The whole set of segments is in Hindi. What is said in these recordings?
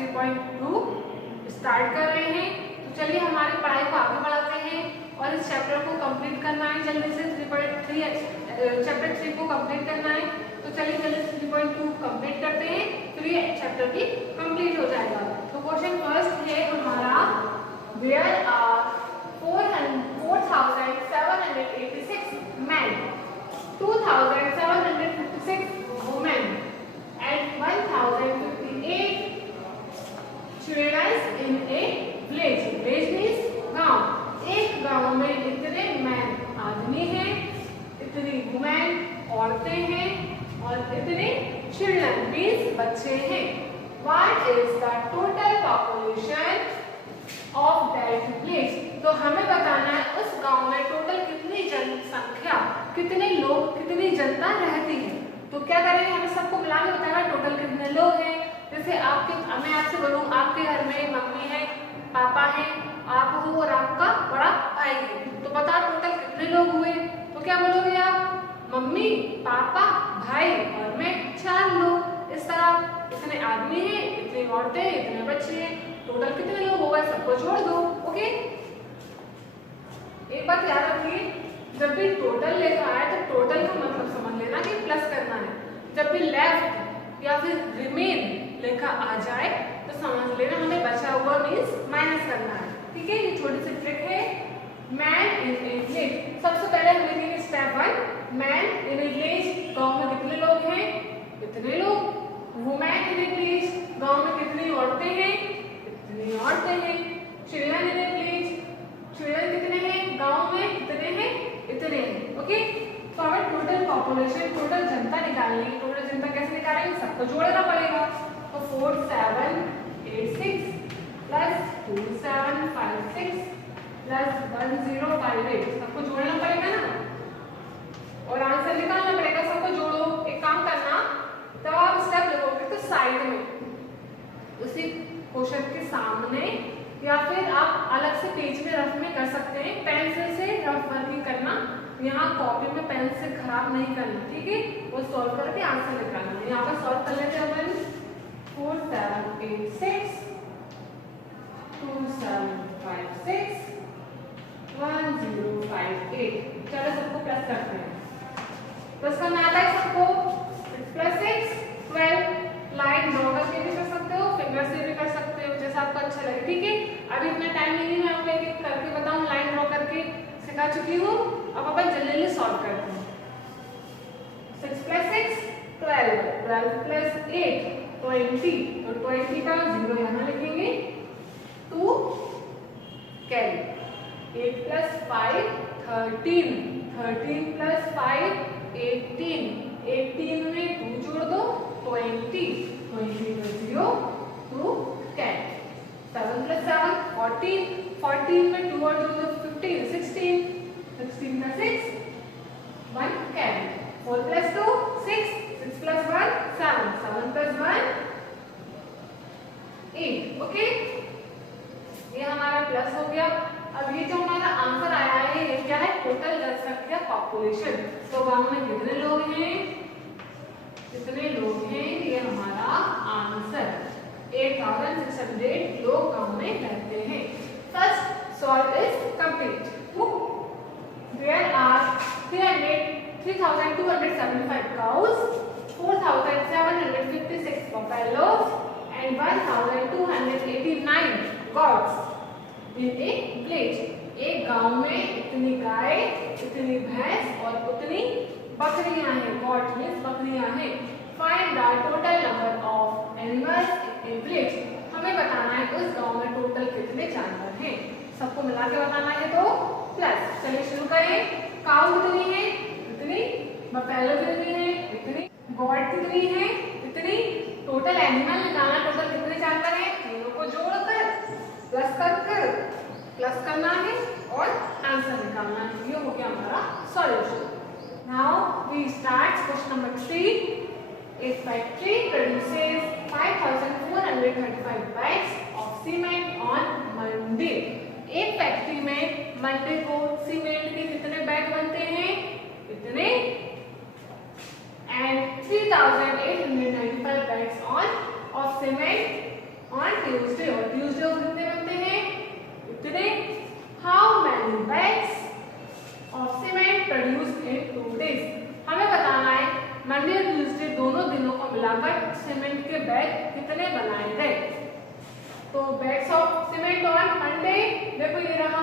3.2 स्टार्ट कर रहे हैं। तो चलिए हमारी पढ़ाई को आगे बढ़ाते हैं और इस चैप्टर को कंप्लीट करना है जल्दी से। 3.3 चैप्टर 3 को कंप्लीट करना है। तो चलिए जल्दी से 3.2 कंप्लीट करते हैं, फिर ये चैप्टर भी कंप्लीट हो जाएगा। तो क्वेश्चन फर्स्ट है हमारा, where are 4,786 men, 2,756 women and 1,058 children in a village. Village means गांव। एक गांव में इतने मैन आदमी हैं, इतनी वुमेन औरतें हैं और इतने चिल्ड्रन मीन्स बच्चे हैं। What is the total population of that village? तो हमें बताना है उस गांव में टोटल कितनी जनसंख्या, कितने लोग, कितनी जनता रहती है। तो क्या करेंगे, हमें सबको मिला के बताना टोटल कितने लोग हैं। जैसे मैं आपसे बोलूँ आपके घर में मम्मी है, पापा है, आप हो और आपका बड़ा भाई है, तो बताओ टोटल कितने लोग हुए। तो क्या बोलोगे आप, मम्मी, पापा, भाई और मैं, 4 लोग। इस तरह इतने आदमी हैं, इतनी औरतें, इतने बच्चे हैं, टोटल कितने लोग हो गए, सबको जोड़ दो। ओके, एक बात याद रखिए, जब भी टोटल लिखा है तो टोटल का मतलब समझ लेना कि प्लस करना है। जब भी लेफ्ट या फिर रिमेन लिखा आ जाए तो समझ लेना हमें बचा हुआ मीन्स माइनस करना है। ठीक है, ये छोटी सी ट्रिक है। मैन इन ए विलेज, सबसे पहले हम लिखेंगे step 1, man in A village, गांव में कितने लोग हैं, इतने लोग। वुमेन इन ए विलेज, गांव में कितनी औरतें हैं, इतनी औरतें हैं। Children in A village, children कितने हैं, गांव में कितने हैं, इतने हैं। ओके, तो हमें टोटल पॉपुलेशन, टोटल जनता निकालनी है। टोटल जनता कैसे निकालेंगे, सबको जोड़ना पड़ेगा। तो 4786 प्लस 2756 प्लस 1058, सबको जोड़ना पड़ेगा ना और आंसर निकालना पड़ेगा। सबको जोड़ो। एक काम करना, तब आप स्टेप लिखोगे तो साइड में उसी क्वेश्चन के सामने या फिर आप अलग से पेज में रफ में कर सकते हैं। पेंसिल से रफ वर्किंग करना, यहाँ कॉपी में पेंसिल खराब नहीं करना। ठीक है, वो सॉल्व करके आंसर निकालना। यहाँ पर सॉल्व कर लेते हैं अपन। 4786 2756 1058। चलो सबको प्लस करते हैं। प्लस करना आता है सबको। 6 + 6 12। लाइन ड्रॉ करके भी कर सकते हो, फिंगर से भी कर सकते हो, जैसा आपको अच्छा लगे। ठीक है, अभी इतना टाइम नहीं है, मैं आपको एक एक करके बताऊं। लाइन ड्रॉ करके सिखा चुकी हूँ, अब अपन जल्दी जल्दी सॉल्व करते हैं। 6 + 6 12, 12 + 8 20, तो 20 का 0 यहाँ लिखेंगे। 2 कैरी। 8 + 5 13, 13 + 5 18, 18 में 2 जोड़ दो 20, 20 में 0 2 कैरी। 7 + 7 14, 14 में 2 और 2 15 16, 16 का 6 1 कैरी। 4 + 2 6, 6 + 1 7, 7 + 1 8। ओके, ये हमारा प्लस हो गया। अब ये जो हमारा आंसर आया है ये क्या है, टोटल जनसंख्या पॉपुलेशन। तो गांव में कितने लोग हैं, कितने लोग हैं, ये हमारा आंसर। 8600 लोग गांव में रहते हैं। First solve is complete. There are 3275 cows, 4756 buffaloes and 1289 goats in a village. एक गांव में इतनी गाय, इतनी भैंस और उतनी बकरियां हैं। गॉट मींस बकरियां हैं। Find the total number of animals in village. हमें बताना है उस गांव में टोटल कितने जानवर हैं, सबको मिला के बताना है। तो प्लस, चलिए शुरू करें। काऊ कितनी है, इतनी। बफेलो कितनी है, इतनी। गॉट कितनी है, इतनी। टोटल एनिमल निकालना, टोटल कितने जानवर हैं, तीनों को जोड़कर प्लस प्लस करना है और आंसर निकालना है। ये हो गया हमारा solution. Now we start question number 3। A factory produces 5435 bags of cement on Monday. एक फैक्ट्री में मंडे को सीमेंट के कितने बैग बनते हैं, इतने। and 3895 bags of cement on Tuesday, और ट्यूसडे को कितने बनते हैं, इतने। How many bags of cement produced in 2 days, हमें बताना है मंडे और ट्यूसडे दोनों दिनों को मिलाकर सीमेंट के बैग कितने बनाए गए। तो bags of cement on Monday, देखो ये रहा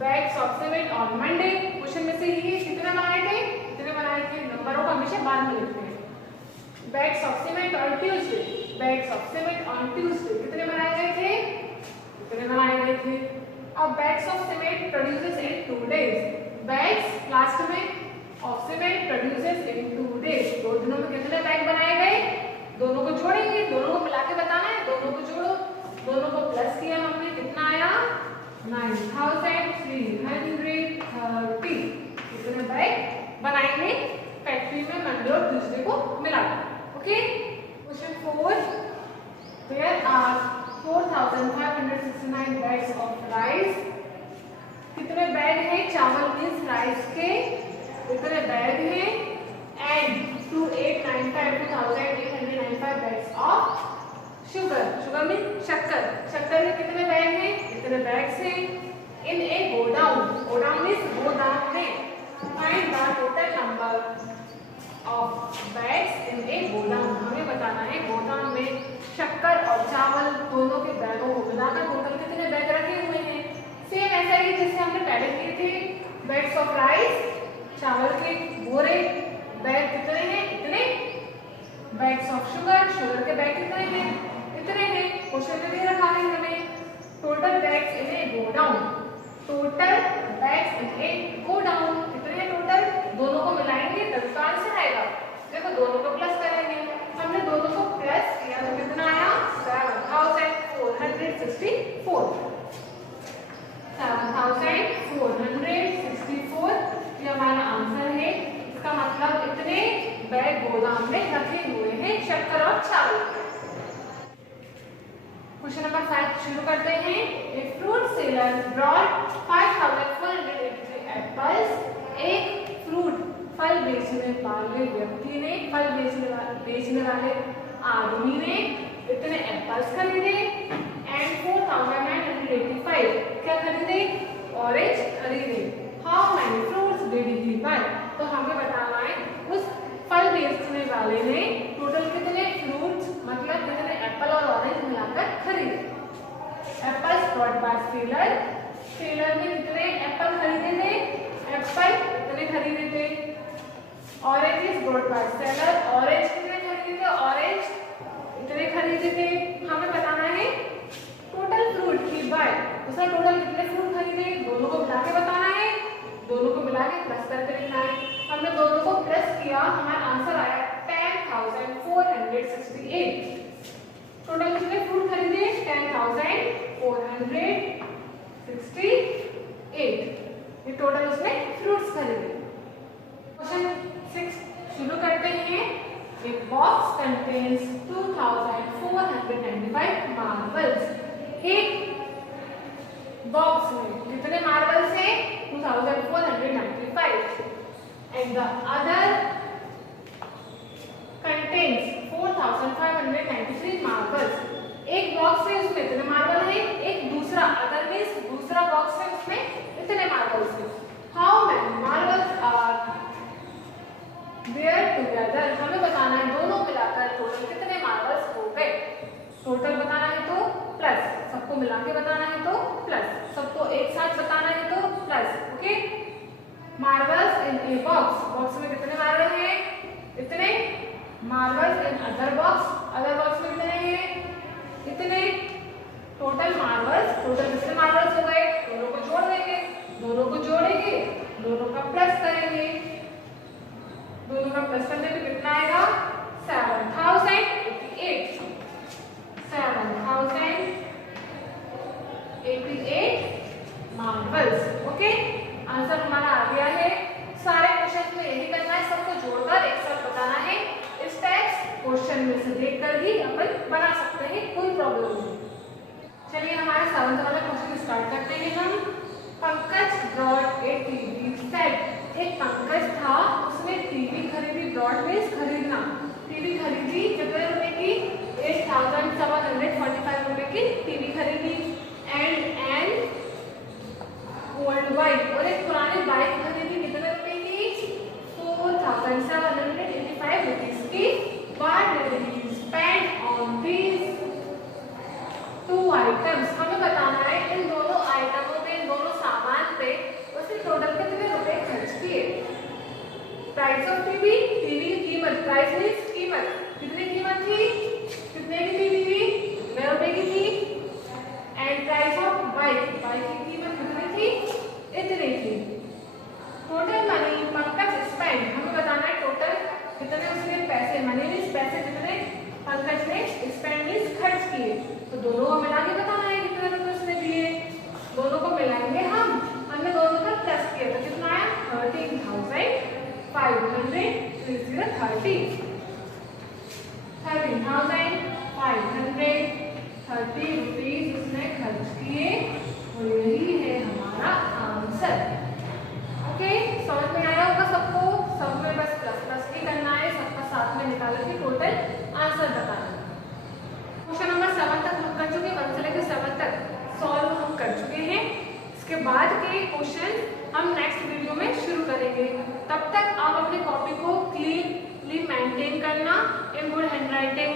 bags of cement on Monday, question में से ये कितने बनाए थे, कितने बनाए थे, नंबरों को हमेशा बाद में लिखते हैं। Bags of cement on Tuesday, bags of cement on Tuesday कितने बनाए गए थे, कितने बनाए गए थे। अब bags of cement produces in 2 days, bags last में of cement produces in 2 days, 2 दिनों में कितने बैग बनाए गए, दोनों को जोड़ेंगे, दोनों को मिला के बताना है, दोनों को जोड़ो, दोनों को प्लस किया हमने, कितना आया 9330, कितने बैग बनाएंगे फैक्ट्री में मंडे और ट्यूसडे को मिलाकर। Okay, question 4, there are 4569 bags of rice, कितने बैग हैं चावल मीन्स राइस के, कितने बैग हैं, and 2895 bags of sugar, sugar mean शक्कर, शक्कर के कितने बैग हैं, कितने बैग्स हैं, in a godown, godown means गोदाम में, find the total number of bags in a godown, हमें बताना है गोदाम में शक्कर और चावल दोनों के बैगों को मिलाकर टोटल कितने बैग रखे हुए हैं। सेम ऐसा ही जैसे हमने पहले किए थे, बैग्स ऑफ राइस, चावल के बोरे बैग कितने हैं, इतने, बैग्स ऑफ शुगर, शुगर के बैग कितने हैं, इतने हैं। क्वेश्चन में दे रखा है हमें total bags in a godown, total bags in a godown कितने हैं टोटल, दोनों को मिलाएंगे तब का आंसर आएगा। देखो दोनों को प्लस करेंगे, हमने दोनों को प्लस किया तो कितना आया 7464, 7464 ये हमारा आंसर है। इसका मतलब इतने बैग गोदाम में रखे हुए हैं शक्कर और चावल। क्वेश्चन नंबर 5 शुरू करते हैं। A fruit seller brought 5483 apples, एक फ्रूट फल बेचने वाले व्यक्ति ने, फल बेचने वाले आदमी ने इतने एप्पल्स खरीदे, एंड 4985 क्या खरीदे, ऑरेंज खरीदे। How many fruits did he buy, तो हमें बताना है उस फल बेचने वाले ने टोटल कितने फ्रूट्स मतलब कितने एप्पल और ऑरेंज मिलाकर खरीदे। Apples brought by seller, seller ने कितने एप्पल खरीदे थे, एप्पल कितने खरीदे थे। Oranges brought by seller, orange कितने खरीदे थे, ऑरेंज इतने खरीदे थे। हमें बताना है टोटल फ्रूट ही बाय, उसने टोटल कितने फ्रूट खरीदे, दोनों को मिला के बताना है, दोनों को मिला के प्लस करके लिखना है। हमने दोनों को प्लस किया, हमारा आंसर आया 10468। टोटल कितने फ्रूट खरीदे, 10468, ये टोटल उसने फ्रूट्स खरीदे। क्वेश्चन 6 शुरू करते हैं। एक बॉक्स कंटेन्स 2495 मार्बल्स, एक बॉक्स में कितने मार्बल्स हैं 2495, and the other contains 4593 marbles. एक बॉक्स में उसमें इतने मार्बल हैं, एक दूसरा अदर मींस दूसरा बॉक्स है उसमें इतने मार्बल्स हैं। How many marbles are there together, हमें बताना है दोनों मिलाकर टोटल कितने मार्बल्स हो गए। टोटल बताना है तो प्लस, सबको मिला के बताना है तो प्लस, सबको एक साथ बताना है तो plus. Okay, marbles in a box, box में कितने मार्बल हैं, इतने। Marbles in other box, other box में कितने हैं, इतने। टोटल मार्बल्स, टोटल कितने मार्बल्स हो गए, दोनों को जोड़ देंगे, दोनों को जोड़ेंगे, दोनों का प्लस करेंगे, दोनों का प्लस करने पे कितना आएगा 7088, 7088 मार्बल्स। ओके, आंसर हमारा आ गया है। सारे क्वेश्चन में यही करना है, सबको जोड़कर एक साथ बताना है। इस टेक्स्ट क्वेश्चन में से देखकर ही अपन बना सकते हैं, कोई प्रॉब्लम नहीं। चलिए हमारे 7th वाला क्वेश्चन स्टार्ट करते हैं हम। Pankaj brought a TV set, एक पंकज था उसने टीवी खरीदी, ब्रॉट मींस खरीदना, टीवी खरीदी कितने रुपए की 8,745 रुपए की टीवी खरीदी। एंड एन ओल्ड बाइक, और एक पुरानी बाइक खरीदी कितने रुपए की? 4,785 रुपीज की। What did he spend on these two items? हमें बताना है इन दोनों आइटमों पे, इन दोनों सामान पे उसने टोटल कितने रुपए खर्च किए। प्राइस ऑफ टीवी, टीवी की कीमत, प्राइस मींस कीमत, कितनी कीमत थी, कितने की टीवी थी, कितने रुपए की थी। And price of bike, bike की कीमत कितनी थी, इतनी थी। टोटल मनी पंकज स्पेंड, हमें बताना है टोटल कितने उसने पैसे, मनी मींस पैसे कितने पंकज ने स्पेंड मींस खर्च किए। तो दोनों को मिला के बताना है कितने रुपए उसने दिए। दोनों को मिलाएंगे हमने दोनों का प्लस किया तो कितना आया 13,530 रुपीज उसने खर्च किए और यही है हमारा आंसर। ओके, समझ में आया होगा सबको। सब में बस प्लस प्लस ही करना है, सबका साथ में निकाल के टोटल आंसर बताना। क्वेश्चन नंबर 7 तक हम कर चुके, 1 से लेकर 7 तक सॉल्व हम कर चुके हैं। इसके बाद के क्वेश्चन हम नेक्स्ट वीडियो में शुरू करेंगे। तब तक आप अपनी कॉपी को क्लीनली मेंटेन करना इन गुड हैंडराइटिंग।